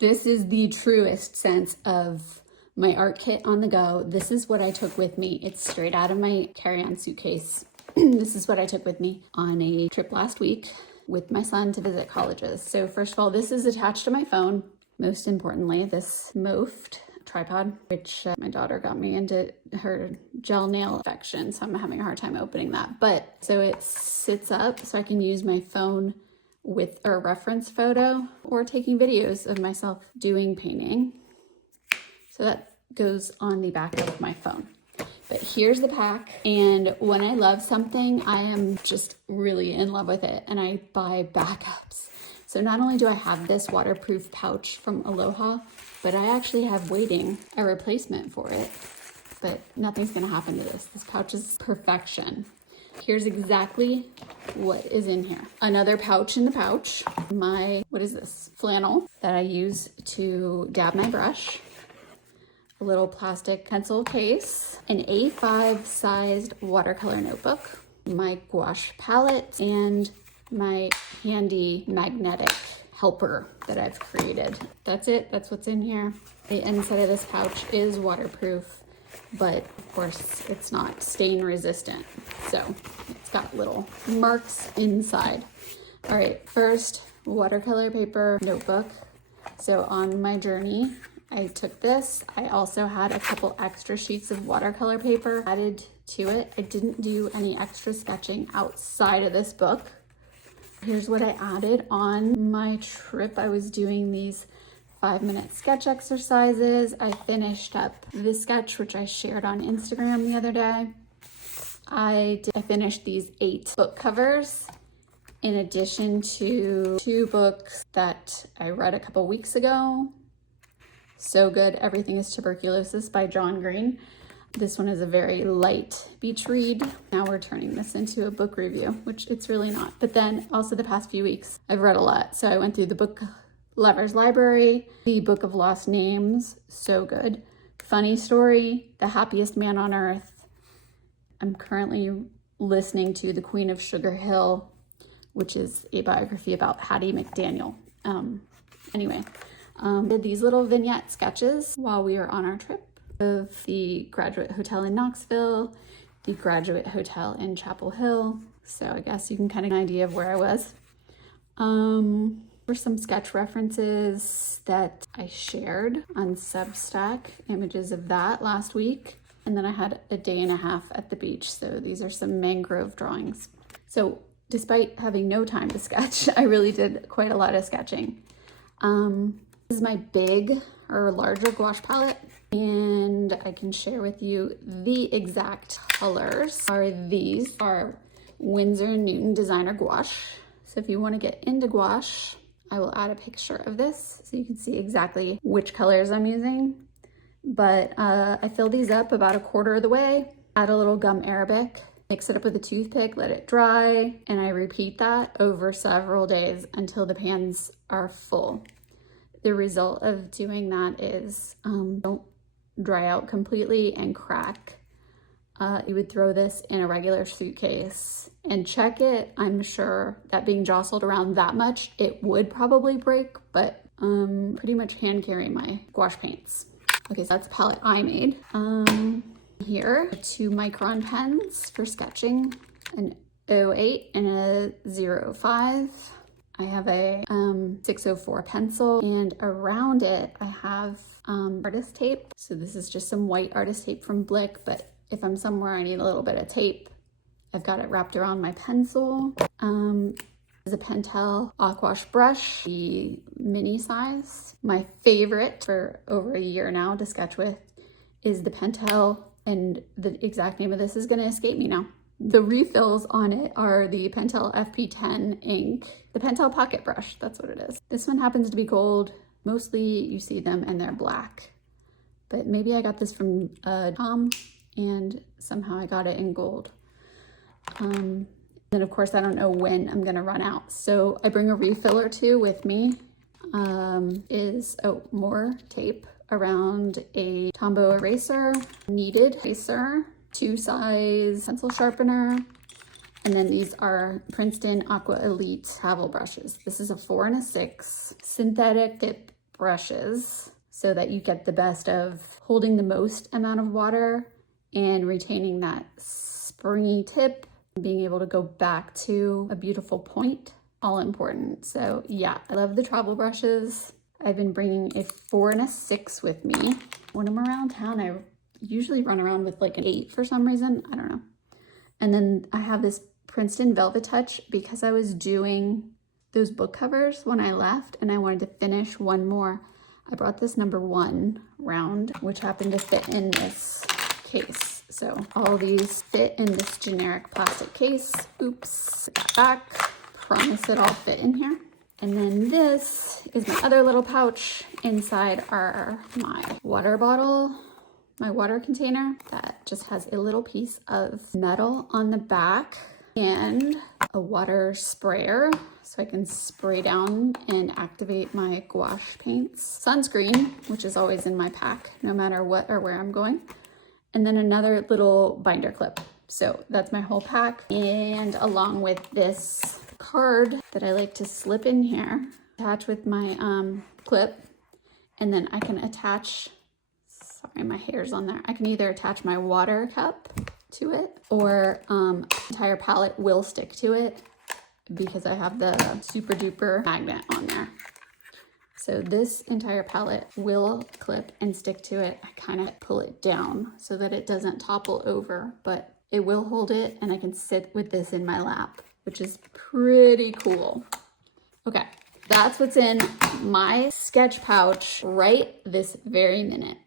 This is the truest sense of my art kit on the go. This is what I took with me. It's straight out of my carry-on suitcase. This is what I took with me on a trip last week with my son to visit colleges. So first of all, this is attached to my phone. Most importantly, this Moft tripod, which my daughter got me into her gel nail infection, so I'm having a hard time opening that. But so it sits up so I can use my phone with a reference photo or taking videos of myself doing painting. So that goes on the back of my phone. But here's the pack, and when I love something, I am just really in love with it, and I buy backups. So not only do I have this waterproof pouch from Aloha, but I actually have waiting a replacement for it, but nothing's gonna happen to this. This pouch is perfection. Here's exactly what is in here. Another pouch in the pouch. My, what is this? Flannel that I use to dab my brush. A little plastic pencil case, an A5 sized watercolor notebook, my gouache palette, and my handy magnetic helper that I've created. That's it, that's what's in here. The inside of this pouch is waterproof, but of course it's not stain resistant. So it's got little marks inside. All right, first, watercolor paper notebook. So on my journey, I took this. I also had a couple extra sheets of watercolor paper added to it. I didn't do any extra sketching outside of this book. Here's what I added on my trip. I was doing these 5-minute sketch exercises. I finished up this sketch, which I shared on Instagram the other day. I finished these 8 book covers in addition to 2 books that I read a couple weeks ago. So good. Everything is Tuberculosis by John Green. This one is a very light beach read. Now we're turning this into a book review, which it's really not. But then also the past few weeks, I've read a lot. So I went through the Book Lover's Library, the Book of Lost Names, so good. Funny Story, The Happiest Man on Earth. I'm currently listening to The Queen of Sugar Hill, which is a biography about Hattie McDaniel. Did these little vignette sketches while we were on our trip of the Graduate Hotel in Knoxville, the Graduate Hotel in Chapel Hill. So I guess you can kind of get an idea of where I was. For some sketch references that I shared on Substack, images of that last week. And then I had a day and a half at the beach. So these are some mangrove drawings. So despite having no time to sketch, I really did quite a lot of sketching. This is my big or larger gouache palette, and I can share with you the exact colors. These are Winsor & Newton designer gouache. So if you want to get into gouache, I will add a picture of this so you can see exactly which colors I'm using. But I fill these up about 1/4 of the way, add a little gum arabic, mix it up with a toothpick, let it dry, and I repeat that over several days until the pans are full. The result of doing that is don't dry out completely and crack. You would throw this in a regular suitcase and check it. I'm sure that being jostled around that much, it would probably break, but pretty much hand carry my gouache paints. Okay, so that's the palette I made. Here, 2 micron pens for sketching, an 08 and a 05. I have a 604 pencil, and around it I have artist tape. So this is just some white artist tape from Blick, but if I'm somewhere I need a little bit of tape, I've got it wrapped around my pencil. There's a Pentel Aquash brush, the mini size. My favorite for over a year now to sketch with is the Pentel, and the exact name of this is gonna escape me now. The refills on it are the Pentel FP10 ink, the Pentel pocket brush, that's what it is. This one happens to be gold. Mostly you see them and they're black, but maybe I got this from Tom and somehow I got it in gold. Then of course, I don't know when I'm gonna run out. So I bring a refill or 2 with me. More tape around a Tombow eraser, kneaded eraser, 2 size pencil sharpener, and then these are Princeton Aqua Elite travel brushes. This is a 4 and a 6 synthetic tip brushes so that you get the best of holding the most amount of water and retaining that springy tip, being able to go back to a beautiful point, all important. So yeah, I love the travel brushes. I've been bringing a 4 and a 6 with me. When I'm around town, I usually run around with like an 8 for some reason, I don't know. And then I have this Princeton Velvet Touch because I was doing those book covers when I left and I wanted to finish one more. I brought this number 1 round, which happened to fit in this case. So all these fit in this generic plastic case. Oops, put that back. Promise it all fit in here. And then this is my other little pouch. Inside are my water bottle, my water container that just has a little piece of metal on the back and a water sprayer so I can spray down and activate my gouache paints. Sunscreen, which is always in my pack no matter what or where I'm going. And then another little binder clip. So that's my whole pack. And along with this card that I like to slip in here, attach with my clip, and then I can attach, sorry, my hair's on there. I can either attach my water cup to it or entire palette will stick to it because I have the super duper magnet on there. So this entire palette will clip and stick to it. I kind of pull it down so that it doesn't topple over, but it will hold it and I can sit with this in my lap, which is pretty cool. Okay, that's what's in my sketch pouch right this very minute.